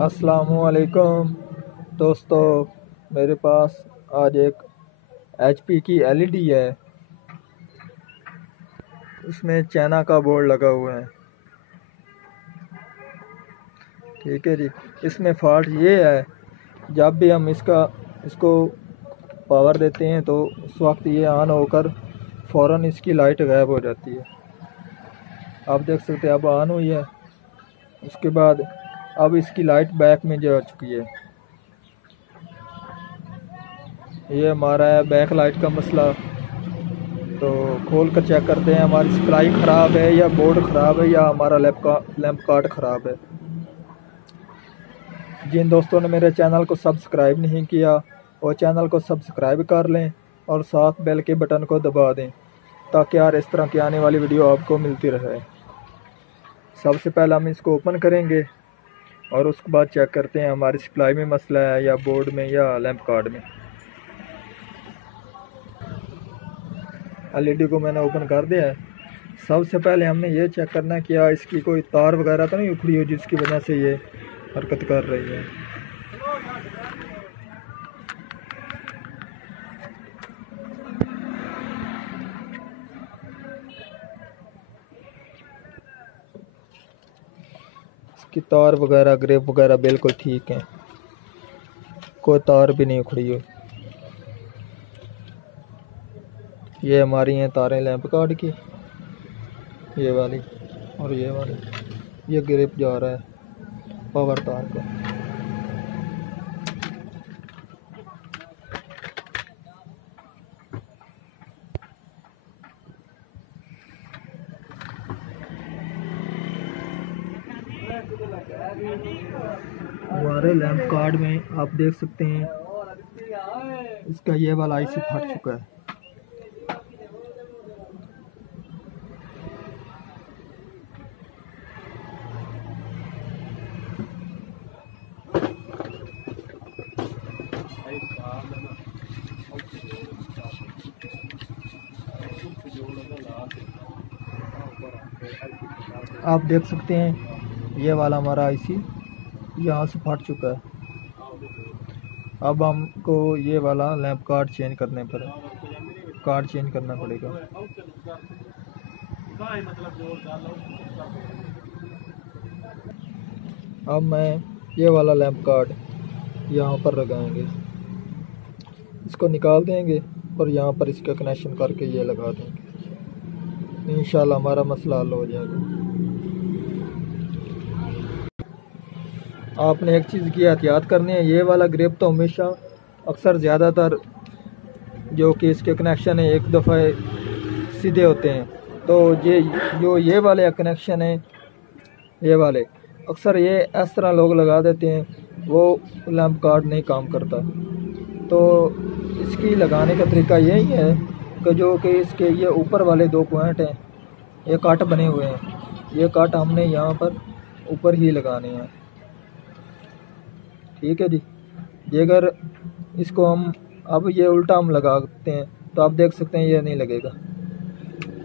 अस्सलामुअलैकुम दोस्तों, मेरे पास आज एक HP की LED है। इसमें चाइना का बोर्ड लगा हुआ है। ठीक है जी। इसमें फॉल्ट ये है, जब भी हम इसको पावर देते हैं तो उस वक्त ये ऑन होकर फ़ौरन इसकी लाइट गायब हो जाती है। आप देख सकते हैं अब ऑन हुई है। उसके बाद अब इसकी लाइट बैक में जा चुकी है। ये हमारा है बैक लाइट का मसला। तो खोल कर चेक करते हैं हमारी सप्लाई ख़राब है या बोर्ड ख़राब है या हमारा लैंप कार्ड ख़राब है। जिन दोस्तों ने मेरे चैनल को सब्सक्राइब नहीं किया वो चैनल को सब्सक्राइब कर लें और साथ बेल के बटन को दबा दें ताकि यार इस तरह की आने वाली वीडियो आपको मिलती रहे। सबसे पहले हम इसको ओपन करेंगे और उसके बाद चेक करते हैं हमारी सप्लाई में मसला है या बोर्ड में या लैंप कार्ड में। LED को मैंने ओपन कर दिया है। सबसे पहले हमने ये चेक करना है क्या इसकी कोई तार वगैरह तो नहीं उखड़ी हो जिसकी वजह से ये हरकत कर रही है। इसकी तार वगैरह ग्रिप वगैरह बिल्कुल ठीक है, कोई तार भी नहीं उखड़ी हो। ये हमारी हैं तारें लैंप कार्ड की, ये वाली और ये वाली। ये ग्रिप जा रहा है पावर तार को। हमारे लैंप कार्ड में आप देख सकते हैं इसका ये वाला IC फट चुका है। आप देख सकते हैं ये वाला हमारा IC यहाँ से फट चुका है। अब हमको ये वाला लैंप कार्ड चेंज करना पड़ेगा। अब मैं ये वाला लैंप कार्ड यहाँ पर लगाएंगे, इसको निकाल देंगे और यहाँ पर इसका कनेक्शन करके ये लगा देंगे। इंशाल्लाह हमारा मसला हल हो जाएगा। आपने एक चीज़ की एहतियात करनी है, ये वाला ग्रिप तो हमेशा अक्सर ज़्यादातर जो कि इसके कनेक्शन है एक दफ़ा सीधे होते हैं, तो ये वाले कनेक्शन है ये वाले अक्सर ये इस तरह लोग लगा देते हैं, वो लैंप कार्ड नहीं काम करता। तो इसकी लगाने का तरीका यही है कि जो कि इसके ये ऊपर वाले 2 पॉइंट हैं, ये कट बने हुए हैं, ये कट हमने यहाँ पर ऊपर ही लगाने हैं। ठीक है जी। ये अगर इसको हम अब ये उल्टा हम लगाते हैं तो आप देख सकते हैं ये नहीं लगेगा।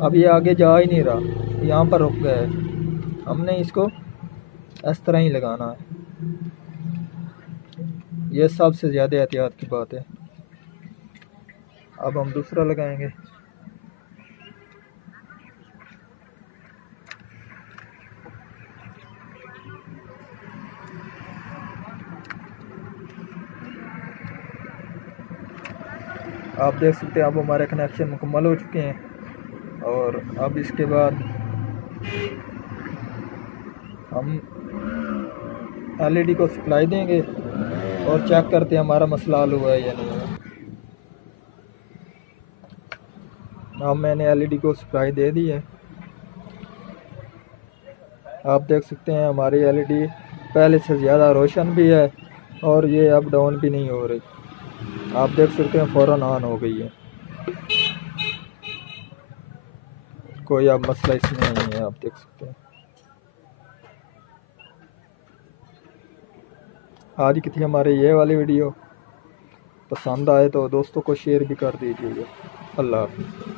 अब ये आगे जा ही नहीं रहा, यहाँ पर रुक गया है। हमने इसको इस तरह ही लगाना है। ये सबसे ज़्यादा एहतियात की बात है। अब हम दूसरा लगाएंगे। आप देख सकते हैं अब हमारे कनेक्शन मुकम्मल हो चुके हैं। और अब इसके बाद हम LED को सप्लाई देंगे और चेक करते हैं हमारा मसला हल हुआ है या नहीं हुआ। अब मैंने LED को सप्लाई दे दी है। आप देख सकते हैं हमारी LED पहले से ज़्यादा रोशन भी है और ये अब डाउन भी नहीं हो रही। आप देख सकते हैं फ़ौरन ऑन हो गई है। कोई अब मसला इसमें नहीं है। आप देख सकते हैं। आज की थी हमारे ये वाली वीडियो। पसंद आए तो दोस्तों को शेयर भी कर दीजिएगा। अल्लाह हाफ़िज़।